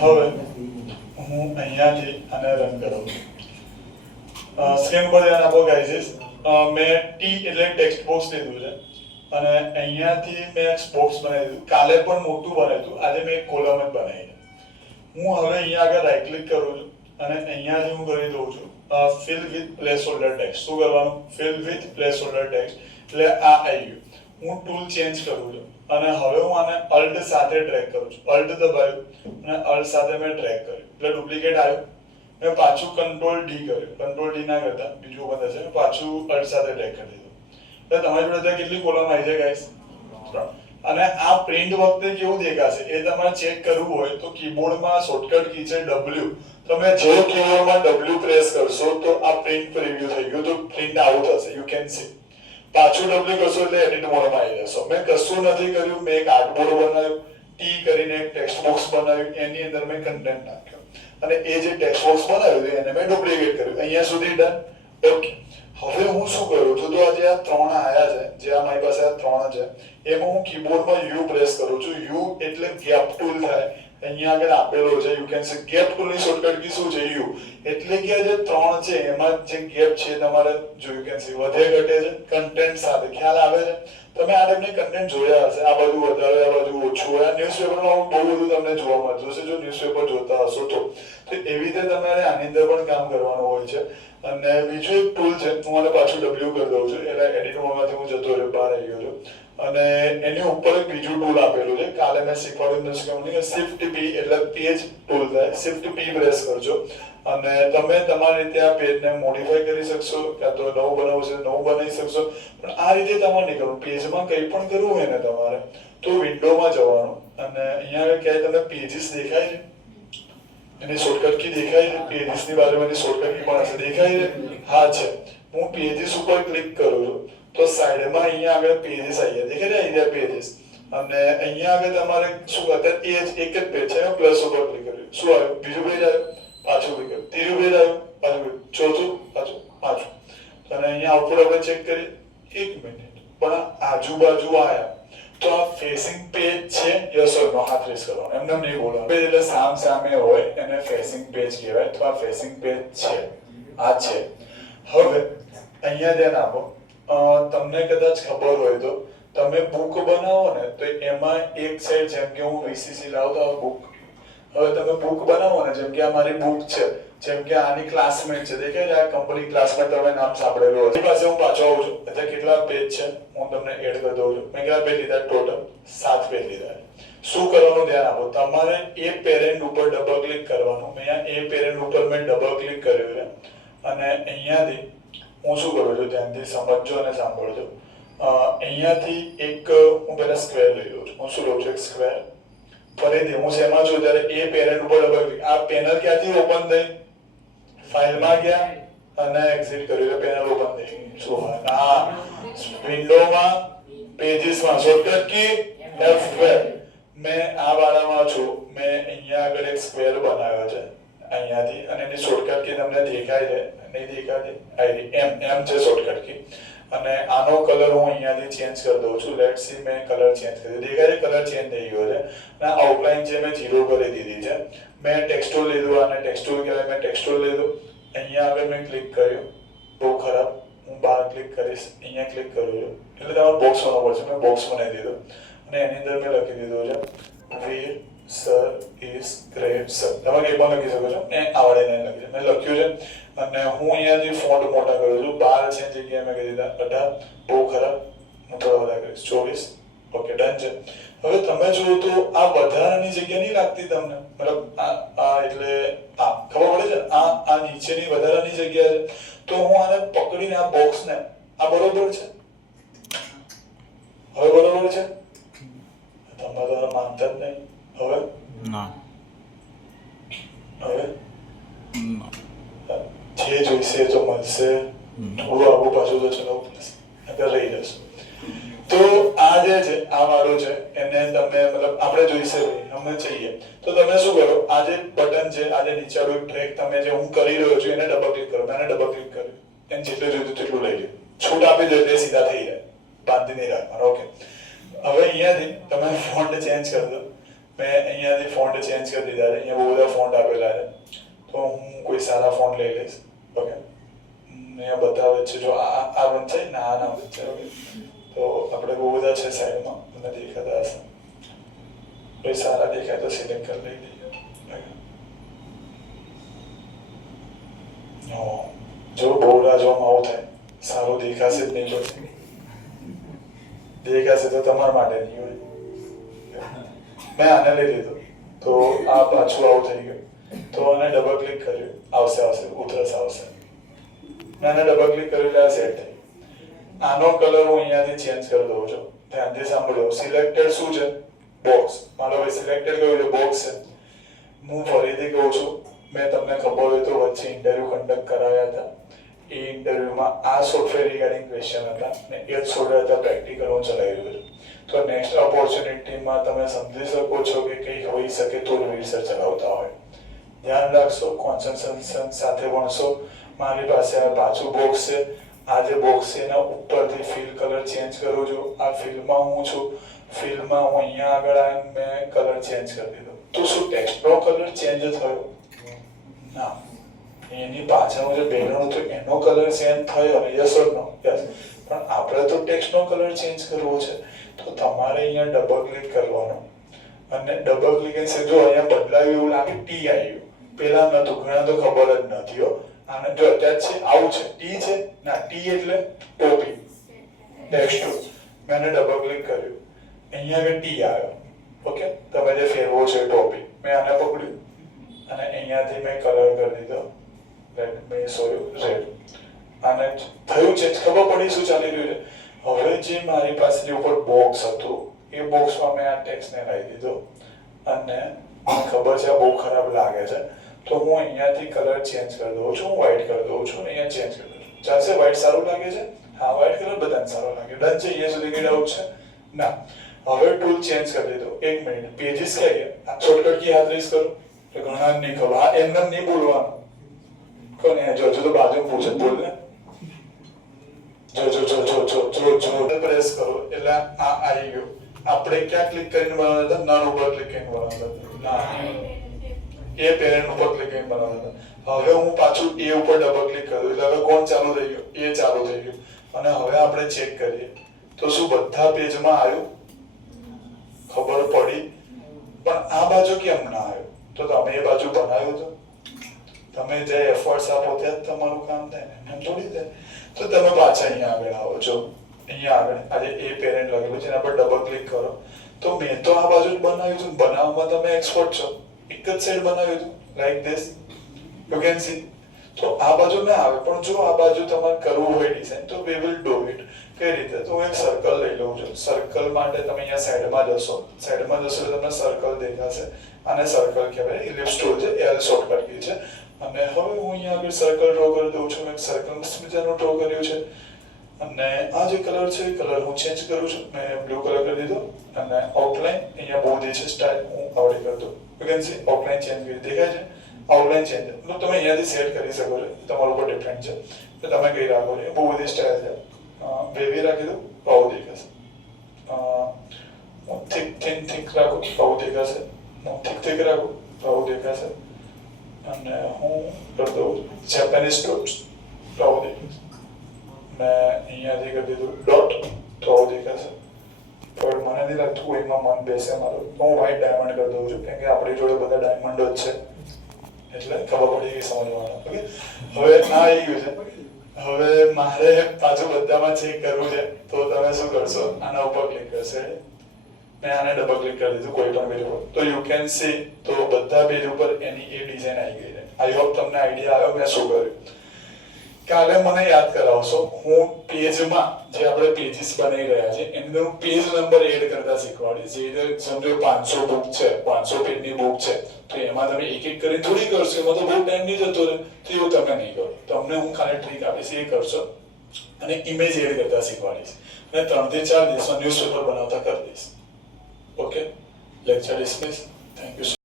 હવે હું અહીંયાથી આને રન કરું સ્ક્રીન પર ધ્યાન આપો ગાઈઝ મેં ટી એટલે ટેક્સ્ટ બોક્સ લીધું છે અને અહીંયાથી મેં એક બોક્સ બનાવી દીધું કાલે પણ મોટું બનાવ્યું હતું આજે મેં એક કોલમ જ બનાવી છે હું હવે અહીંયા આગળ રાઈટ ક્લિક કરું છું અને અહીંયાથી હું કરી દઉં છું ફિલ વિથ પ્લેસહોલ્ડર ટેક્સ્ટ શું કરવાનું ફિલ વિથ પ્લેસહોલ્ડર ટેક્સ્ટ એટલે આ આવી ગયું હું ટૂલ ચેન્જ કરું છું અને હવે હું આને અલ્ટ સાથે ટ્રેક કરું છું અલ્ટ દબાવ્યું અને અલ્ટ સાથે મેં ટ્રેક કર્યું એટલે ડુપ્લિકેટ આવ્યું મેં પાછું કંટ્રોલ ડી કર્યું કંટ્રોલ ડી ના કરતા બીજું બંધ હશે પાછું અલ્ટ સાથે ટ્રેક કરી દીધું એટલે તમારી જોડે ત્યાં કેટલી કોલમ આવી છે ગાઈસ અને આ પ્રિન્ટ વખતે કેવું દેખાશે એ તમારે ચેક કરવું હોય તો કીબોર્ડમાં શોર્ટકટ કી છે W તમે જે કીબોર્ડમાં W પ્રેસ કરશો તો આ પ્રિન્ટ પ્રિવ્યુ થઈ ગયું તો પ્રિન્ટ આઉટ હશે યુ કેન સી પાછું W કરશો એટલે એડિટ મોડમાં આવી જશો મેં કશું નથી કર્યું મેં એક આર્ટબોર્ડ બનાવ્યું ટી કરીને એક ટેક્સ્ટ બોક્સ બનાવ્યું એની અંદર મેં કન્ટેન્ટ નાખ્યું અને એ જે ટેક્સ્ટ બોક્સ બનાવ્યું એને મેં ડુપ્લિકેટ કર્યું અહીંયા સુધી ડન ઓકે હવે હું શું કરું છું તો આજે આ ત્રણ આયા છે જે આ મારી પાસે આ ત્રણ છે એમાં હું કીબોર્ડમાં U પ્રેસ કરું છું U એટલે ગેપ ટૂલ થાય અહીંયા આગળ આપેલો છે યુ કેન સી ગેપ ટૂલની શોર્ટકટ કી શું છે U એટલે કે આ જે ત્રણ છે એમાં જે ગેપ છે તમારે જો યુ કેન સી વધે ઘટે છે કન્ટેન્ટ સાથે ખ્યાલ આવે છે તમે આ ટાઈપની કન્ટેન્ટ જોયા હશે આ બધું વધારે આ બધું ઓછું હોય ન્યૂઝપેપરમાં બહુ બધું તમને જોવા મળતું હશે જો ન્યૂઝપેપર જોતા હશો તો એવી રીતે તમારે આની અંદર પણ કામ કરવાનું હોય છે અને બીજું એક ટૂલ છે હું આને પાછું W કરી દઉં છું એટલે એડિટ મોડમાંથી હું જતો રહ્યો બહાર આવી ગયો છું અને એની ઉપર એક બીજું ટૂલ આપેલું છે કાલે મેં શીખવાડ્યું નથી કે શિફ્ટ P એટલે પેજ ટૂલ થાય શિફ્ટ P પ્રેસ કરજો અને તમે તમારી રીતે આ પેજને મોડિફાઈ કરી શકશો કાં તો નવું બનાવવું છે નવું બનાવી શકશો પણ આ રીતે તમારે નહીં કરવું પેજમાં કંઈ પણ કરવું હોય ને તમારે તો વિન્ડોમાં જવાનું અને અહીંયા ક્યાંય તમને પેજીસ દેખાય છે એની શોર્ટકટ કી દેખાય છે પેજીસની બાજુમાં એની શોર્ટકટ કી પણ હશે દેખાય છે હા છે હું પેજીસ ઉપર ક્લિક કરું છું તો સાઈડમાં અહીંયા આગળ પેજીસ આવી જાય દેખાય છે અહીંયા પેજીસ અને અહીંયા આગળ તમારે શું કરતા એ જ એક જ પેજ છે પ્લસ ઉપર ક્લિક કર્યું શું આવ્યું બીજું પેજ આવ્યું પાછું ક્લિક કર્યું ત્રીજું પેજ આવ્યું પાછું ચોથું પાછું પાંચું અને અહીંયા આઉટપુટ આપણે ચેક કરીએ 1 મિનિટ પણ આજુબાજુ આયા તો આ ફેસિંગ પેજ છે યસ ઓર નો હાથ રેસ કરવાનો એમને નહીં બોલવાનું પેજ એટલે સામે હોય એને ફેસિંગ પેજ કહેવાય તો આ ફેસિંગ પેજ છે આ છે હવે અહીંયા ધ્યાન આપો તમને કદાચ ખબર હોય તો તમે બુક બનાવો ને તો એમાં એક સાઈડ જેમ કે હું VCC લાવતો હોઉં બુક હવે તમે બુક બનાવો ને જેમ કે આ મારી બુક છે જેમ કે આની ક્લાસમેટ છે દેખાય છે આ કંપની ક્લાસમેટ તમે નામ સાંભળેલું હશે પાસે હું પાછો આવું છું એટલે કેટલા પેજ છે હું તમને એડ કરી દઉં છું મેં કેટલા પેજ લીધા ટોટલ 7 પેજ લીધા શું કરવાનું ધ્યાન આપો તમારે એ પેરેન્ટ ઉપર ડબલ ક્લિક કરવાનું અહીંયા એ પેરેન્ટ ઉપર મેં ડબલ ક્લિક કર્યું છે અને અહીંયાથી હું શું કરું છું ધ્યાનથી સમજજો અને સાંભળજો અહીંયાથી એક હું પહેલા સ્ક્વેર લઈ લઉં છું હું શું લઉં છું એક સ્ક્વેર ફરીથી હું શેમાં છું ત્યારે એ પેરેન્ટ ઉપર ડબલ ક્લિક આ પેનલ ક્યાંથી ઓપન થઈ ફાઇલમાં ગયા અને એક્ઝિટ કર્યું પેનલ ઓપન થઈ શું આ વિન્ડોમાં પેજીસમાં શોર્ટકટ કી F12 મેં આ વાળામાં છું મેં અહીંયા આગળ એક સ્ક્વેર બનાવ્યો છે અહીંયાથી અને એની શોર્ટકટ કી તમને દેખાય છે નહીં દેખાતી એમ છે શોર્ટકટ કી અને આનો કલર હું અહીંયાથી ચેન્જ કરી દઉં છું લેટ્સ સી મેં કલર ચેન્જ કરી દેખાય છે કલર ચેન્જ થઈ ગયો છે અને આઉટલાઈન છે મેં 0 કરી દીધી છે મેં ટેક્સ્ટુર લીધું અને ટેક્સ્ટુર કહેવાય મેં ટેક્સ્ટુર લીધું અહીંયા આગળ મેં ક્લિક કર્યું બહુ ખરાબ હું બહાર ક્લિક કરીશ અહીંયા ક્લિક કરું છું એટલે તમારે બોક્સ બનાવવું પડશે મેં બોક્સ બનાવી દીધું અને એની અંદર મેં લખી દીધું છે વીર સર ઇઝ ગ્રેટ સર તમે કંઈ પણ લખી શકો છો એ આવડે નહીં લખી છે મેં લખ્યું છે અને હું અહીંયાથી ફોન્ટ મોટા કરું છું 12 છે જગ્યાએ મેં કહી દીધા 18 બહુ ખરાબ હું થોડા વધારે કરીશ 24 ઓકે ડન છે હવે તમે જોવો તો આ વધારાની જગ્યા નહીં લાગતી તમને મતલબ આ એટલે આ ખબર પડે છે આ નીચેની વધારાની જગ્યા છે તો હું આને પકડીને આ બોક્સને આ બરોબર છે હવે બરોબર છે તમે તો માનતા જ નહીં હવે ના હવે જે જોઈશે તો મળશે થોડું આગળ પાછું તો ચલો આગળ રહી જશે તો આ જે છે આ વાળું છે એને તમે મતલબ આપણે જોઈશે અમને चाहिए તો તમે શું કરો આ જે બટન છે આ જે નીચેનું ટ્રેક તમે જે હું કરી રહ્યો છું એને ડબલ ક્લિક કરો મેં ડબલ ક્લિક કર્યું એમ જેટલું જોઈતું તેટલું લઈ લો છૂટ આપી દો એટલે સીધા થઈ જાય બાંધી નહીં રાખવાનું ઓકે હવે અહીંયાથી તમે ફોન્ટ ચેન્જ કરી દો મેં અહીંયાથી ફોન્ટ ચેન્જ કરી દીધા છે. અહીંયા બહુ બધા ફોન્ટ આપેલા છે, તો હું કોઈ સારા ફોન્ટ લઈ લઈશ. ઓકે, અહીંયા બતાવે છે જો આ વંચાય ને આ ના વંચાય. ઓકે, તો આપણે બહુ બધા છે સાઈડમાં, મને દેખાતા હશે. કોઈ સારા દેખાય તો સિલેક્ટ કરી લઈ લઈએ. જો બહુ રાજવામાં આવું થાય, સારું દેખાશે જ નહીં. પછી દેખાશે તો તમારા માટે નહીં હોય. મેં આને લઈ લીધો તો આ પાછું આવું થઈ ગયું, તો આને ડબલ ક્લિક કર્યું, આવશે ઉધરસ આવશે. મેં આને ડબલ ક્લિક કર્યું એટલે આ સેટ થઈ. આનો કલર હું અહીંયાથી ચેન્જ કરી દઉં છું. ધ્યાનથી સાંભળો. સિલેક્ટેડ શું છે? બોક્સ. મારો ભાઈ સિલેક્ટેડ કયું છે? બોક્સ છે. હું ફરીથી કહું છું, મેં તમને ખબર હોય તો વચ્ચે ઇન્ટરવ્યુ કન્ડક્ટ કરાવ્યા હતા. એ ઇન્ટરવ્યુમાં આ સોફ્ટવેર રિગાર્ડિંગ ક્વેશ્ચન હતા ને એ જ સોફ્ટવેર હતા પ્રેક્ટિકલ હું ચલાવી રહ્યો છું. તો નેક્સ્ટ ઓપોર્ચ્યુનિટીમાં તમે સમજી શકો છો કે કંઈ હોઈ શકે તો રિસર્ચ ચલાવતા હોય. ધ્યાન રાખશો, કોન્સન્ટ્રેશન સાથે ભણશો. મારી પાસે આ પાછું બોક્સ છે. આ જે બોક્સ છે એના ઉપરથી ફિલ કલર ચેન્જ કરું છું. આ ફિલમાં હું છું. ફિલમાં હું અહીંયા આગળ આવીને મેં કલર ચેન્જ કરી દીધો. તો શું ટેક્સ્ટનો કલર ચેન્જ થયો? ના, એની પાછળનું જે બેકગ્રાઉન્ડ હતું એનો કલર ચેન્જ થયો. Yes or no? યસ. પણ આપણે તો ટેક્સ્ટનો કલર ચેન્જ કરવો છે, તો તમારે અહીંયા ડબલ ક્લિક કરવાનું અને ડબલ ક્લિક જો અહીંયા બદલાયું એવું લાગે ટી આવ્યું. પેલા નતું, ઘણા તો ખબર જ નથી. હો, આને જો અત્યારે છે આવું છે, ટી છે ના, ટી એટલે ટોપી, ટેક્સ્ટ. મેં ડબલ ક્લિક કર્યું, અહીંયા આગળ ટી આવ્યો. ઓકે, તમે જે ફેરવો છે ટોપી, મેં આને પકડ્યું અને અહીંયાથી મેં કલર કરી દીધો રેડ. મેં રેડ. આને થયું છે, ખબર પડી શું ચાલી રહ્યું છે. હવે જે મારી પાસે જે ઉપર બોક્સ હતું એ બોક્સમાં મેં આ ટેક્સ્ટને લાવી દીધો અને મને ખબર છે આ બહુ ખરાબ લાગે છે, તો હું અહીંયાથી કલર ચેન્જ કરી દઉં છું. હું વ્હાઈટ કરી દઉં છું. અહીંયા ચેન્જ કરી દઉં છું. ચાલશે? વ્હાઈટ સારું લાગે છે? હા, વ્હાઈટ કલર બધાને સારો લાગે. ડન છે? અહીંયા સુધી કઈ ડાઉટ છે? ના. હવે ટૂલ ચેન્જ કરી દીધો. 1 મિનિટ. પેજીસ ક્યાં ગયા? આ શોર્ટકટ કી હાથ રેસ કરો તો ઘણા નહીં ખબર. આ એમને નહીં બોલવાનું. કોને જો તો બાજુ પૂછે બોલ ને. જો પ્રેસ કરો એટલે આ આવી ગયો. આપણે ક્યાં ક્લિક કરીને બનાવતા હતા? નાન ઉપર ક્લિક કરીને બનાવતા હતા. એ પેરેન્ટ ઉપર ક્લિક કરીને બનાવતા હતા. હવે હું પાછું એ ઉપર ડબલ ક્લિક કર્યું એટલે હવે કોણ ચાલુ થઈ ગયું? એ ચાલુ થઈ ગયું. અને હવે આપણે ચેક કરીએ તો શું બધા પેજમાં આવ્યું? ખબર પડી. પણ આ બાજુ કેમ ના આવ્યું? તો તમે એ બાજુ બનાવ્યું તો તમે જે એફર્ટ્સ આપો ત્યાં તમારું કામ થાય ને, એમ થોડી થાય. તો તમે પાછા અહીંયા આગળ આવો છો. અહીંયા આગળ આજે એ પેરેન્ટ લખેલું છે એના પર ડબલ ક્લિક કરો. તો મેં તો આ બાજુ જ બનાવ્યું હતું. બનાવવામાં તમે એક્સપર્ટ છો. એક જ સાઈડ બનાવ્યું હતું like this, you can C. તો આ બાજુ ના આવે. પણ જો આ બાજુ તમારે કરવું હોય ડિઝાઇન તો વી વિલ ડુ ઇટ. કઈ રીતે? તો હું એક સર્કલ લઈ લઉં છું. સર્કલ માટે તમે અહીંયા સાઈડમાં જશો. સાઈડમાં જશો એટલે તમને સર્કલ દેખાશે. આને સર્કલ કહેવાય. ઇલિપ્સ ટૂલ છે, એલ શોર્ટકટ કી છે. અને હવે હું અહીંયા આગળ સર્કલ ડ્રો કરી દઉં છું. મેં સર્કલ બીજાનું ડ્રો કર્યું છે અને આ જે કલર છે એ કલર હું ચેન્જ કરું છું. મેં બ્લુ કલર કરી દીધો અને આઉટલાઈન અહીંયા બહુ જે છે સ્ટાઇલ હું આવડી કરી દઉં. You can C outline change કરી દેખાય છે. આઉટલાઈન ચેન્જ એટલે તમે અહીંયાથી સેટ કરી શકો છો. તમારા ઉપર ડિપેન્ડ છે કે તમે કઈ રાખો છો. બહુ બધી સ્ટાઇલ છે. વેવી રાખી દઉં તો આવું દેખાશે. થીક રાખું તો આવું દેખાશે. થીક રાખું તો આવું દેખાશે. અને હું કરી દઉં જેપેનીઝ ડોટ્સ તો આવું દેખાશે. મેં અહીંયાથી કરી દીધું ડોટ તો આવું દેખાશે. પણ મને નહીં લાગતું કોઈમાં મન બેસે મારું. હું વ્હાઈટ ડાયમંડ કરી દઉં છું કેમ કે આપણી જોડે બધા ડાયમંડો જ છે એટલે ખબર પડી ગઈ સમજવાનું. ઓકે, હવે આ આવી ગયું છે. હવે મારે પાછું બધામાં ચેક કરવું છે તો તમે શું કરશો? આના ઉપર ક્લિક કરશે. મેં આને ડબલ ક્લિક કરી દીધું કોઈ પણ પેજ ઉપર. તો યુ કેન સી તો બધા પેજ ઉપર એની એ ડિઝાઇન આવી ગઈ છે. આઈ હોપ તમને આઈડિયા આવ્યો મેં શું કર્યું. કાલે મને યાદ કરાવશો. હું પેજમાં જે આપણે પેજીસ બનાવી રહ્યા છે એની અંદર હું પેજ નંબર એડ કરતા શીખવાડીશ. જે રીતે સમજો 500 બુક છે, 500 પેજની બુક છે, તો એમાં તમે એક એક કરી થોડી કરશો. એમાં તો બહુ ટાઈમ નહીં જતો રહે. તો એવું તમે નહીં કરો. તમને હું ખાલી ટ્રીક આપીશ, એ કરશો અને ઇમેજ એડ કરતા શીખવાડીશ. અને 3 થી 4 દિવસમાં ન્યૂઝપેપર બનાવતા કરી દઈશ. Okay, lecture dismiss. Thank you.